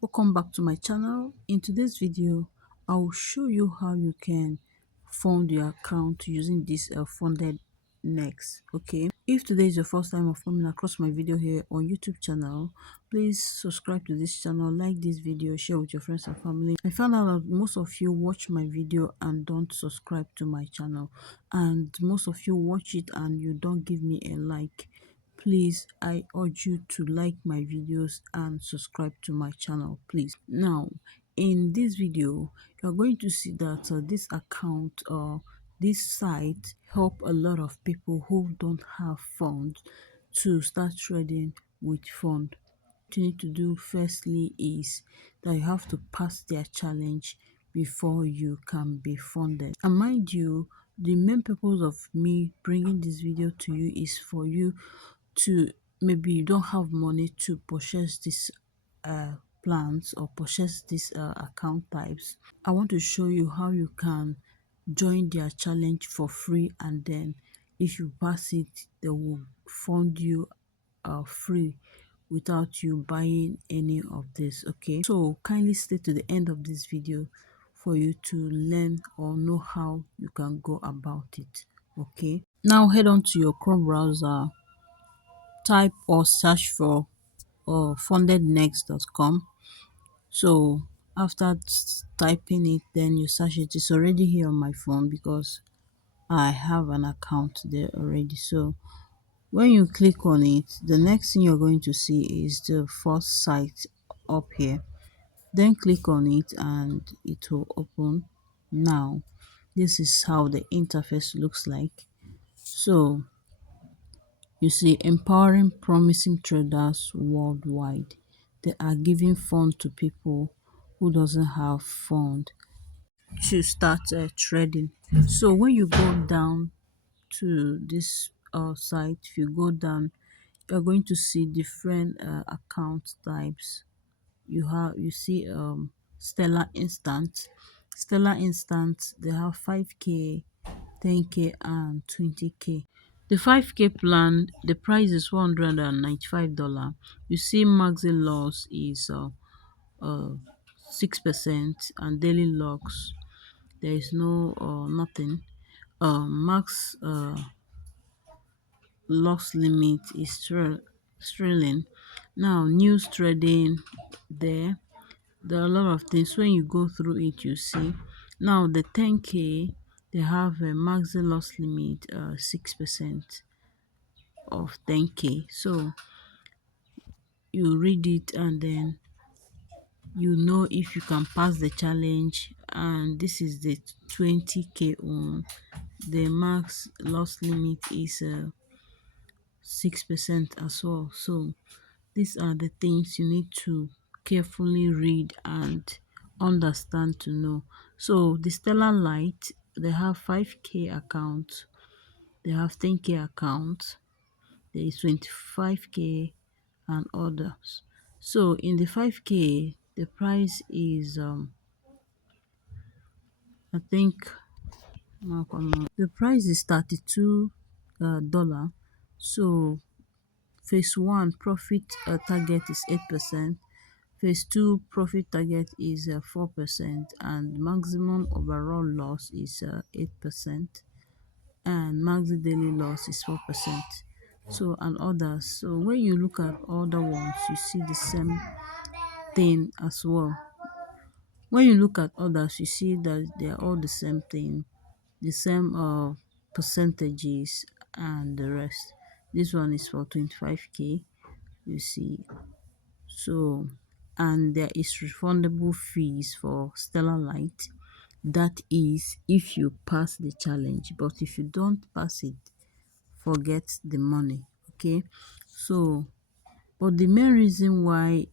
Welcome back to my channel. In today's video, I will show you how you can fund your account using this FundedNext. Okay, if today is your first time of coming across my video here on YouTube channel, please subscribe to this channel, like this video, share with your friends and family. I found out that most of you watch my video and don't subscribe to my channel, and most of you watch it and you don't give me a like. Please, I urge you to like my videos and subscribe to my channel, please. Now, in this video, you're going to see that this account or this site help a lot of people who don't have funds to start trading with fund. What you need to do firstly is that you have to pass their challenge before you can be funded. And mind you, the main purpose of me bringing this video to you is for you to, maybe you don't have money to purchase this plans or purchase these account types. I want to show you how you can join their challenge for free, and then if you pass it, they will fund you free without you buying any of this. Okay, so kindly stay to the end of this video for you to learn or know how you can go about it. Okay, now head on to your Chrome browser, type or search for FundedNext.com. So after typing it, then you search it. It's already here on my phone because I have an account there already. So when you click on it, the next thing you're going to see is the first site up here. Then click on it and it will open. Now this is how the interface looks like. So you see, empowering promising traders worldwide. They are giving fund to people who doesn't have fund to start trading. So when you go down to this site, if you go down, you're going to see different account types. You see Stellar Instant. Stellar Instant, they have 5k, 10k and 20k. The 5k plan, the price is $195. You see maxi loss is 6%, and daily loss there is no nothing. Max loss limit is sterling. Now news trading, there are a lot of things. When you go through it, you see now the 10k, they have a maxi loss limit 6% of 10k. So you read it and then you know if you can pass the challenge. And this is the 20k one. The max loss limit is 6% as well. So these are the things you need to carefully read and understand to know. So the Stellar Light, they have 5k account, they have 10k account, there is 25k and others. So in the 5k, the price is I think the price is 32 dollar. So phase one profit target is 8%. Phase two profit target is 4%, and maximum overall loss is 8%, and max daily loss is 4%. So and others. So when you look at other ones, you see the same thing as well. When you look at others, you see that they are all the same thing, the same percentages and the rest. This one is for 25k, you see. So, and there is refundable fees for Stellar Light. That is if you pass the challenge, but if you don't pass it, forget the money. Okay, so but the main reason why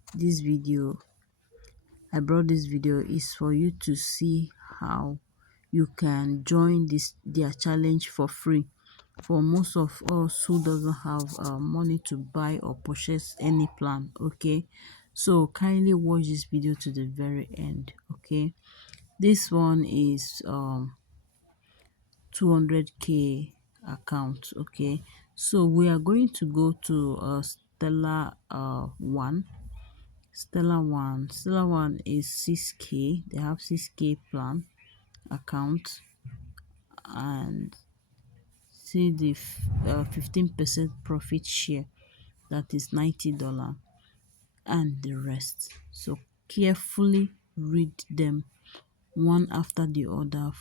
I brought this video is for you to see how you can join their challenge for free. For most of us who doesn't have money to buy or purchase any plan. Okay, so kindly watch this video to the very end. Okay, this one is 200k account. Okay, so we are going to go to Stellar one. Stellar One is 6k. They have 6k plan account, and see the 15% profit share, that is $90, and the rest. So carefully read them one after the other,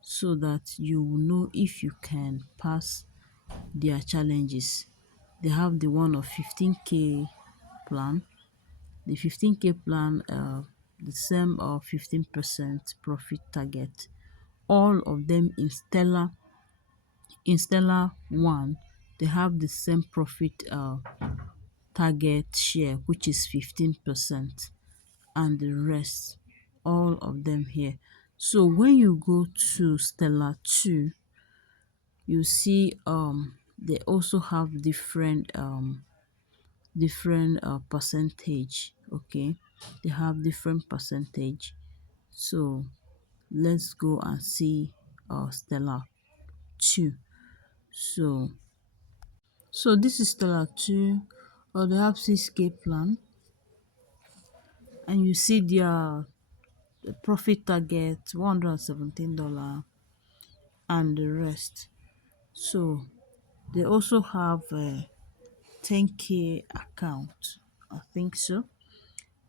so that you will know if you can pass their challenges. They have the one of 15k plan. The 15k plan, the same of 15% profit target. All of them in Stellar One, they have the same profit target share, which is 15%, and the rest, all of them here. So when you go to Stellar 2, you see they also have different percentage. Okay, they have different percentage. So let's go and see Stellar 2. So this is Stellar 2. They have 6k plan, and you see their profit target $117 and the rest. So they also have a 10k account, I think so.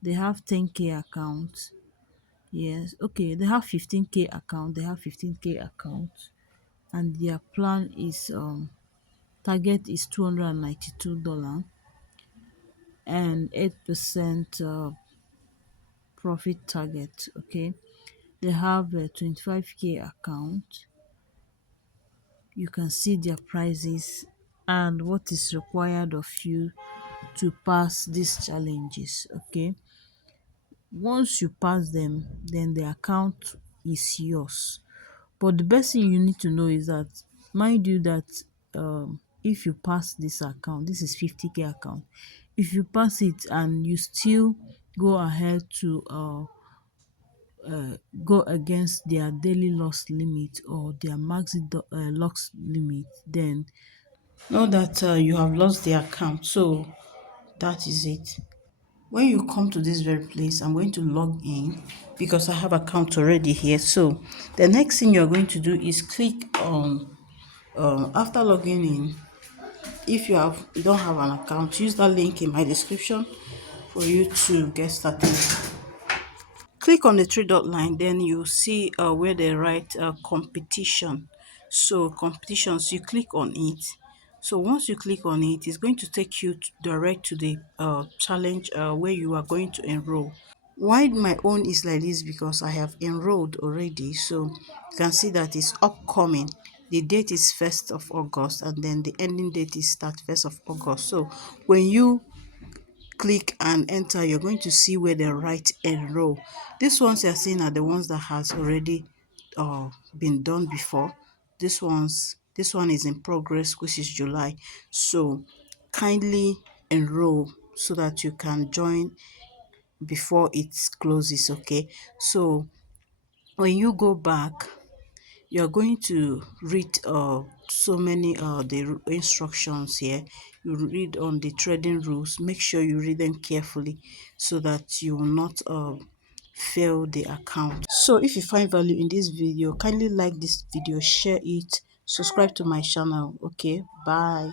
They have 10k account. Yes, okay, they have 15k account. They have 15k account, and their plan is target is $292 and 8% profit target. Okay, they have a 25k account. You can see their prices and what is required of you to pass these challenges. Okay, once you pass them, then the account is yours. But the best thing you need to know is that, mind you, that if you pass this account, this is 50k account, if you pass it and you still go ahead to go against their daily loss limit or their max loss limit, then know that you have lost the account. So that is it. When you come to this very place, I'm going to log in because I have account already here. So the next thing you're going to do is click on after logging in. If you don't have an account, use that link in my description for you to get started. Click on the three dot line, then you see where they write competition. So competitions, you click on it. So once you click on it, it's going to take you direct to the challenge where you are going to enroll. Why my own is like this? Because I have enrolled already. So you can see that it's upcoming. The date is 1st of August, and then the ending date is 1st of August. So when you click and enter, you're going to see where they write enroll. These ones you're seeing are the ones that has already been done before. This one is in progress, which is July. So kindly enroll so that you can join before it closes. Okay, so when you go back, you're going to read so many the instructions here. You read on the trading rules. Make sure you read them carefully so that you will not fail the account. So if you find value in this video, kindly like this video, share it, subscribe to my channel. Okay, bye.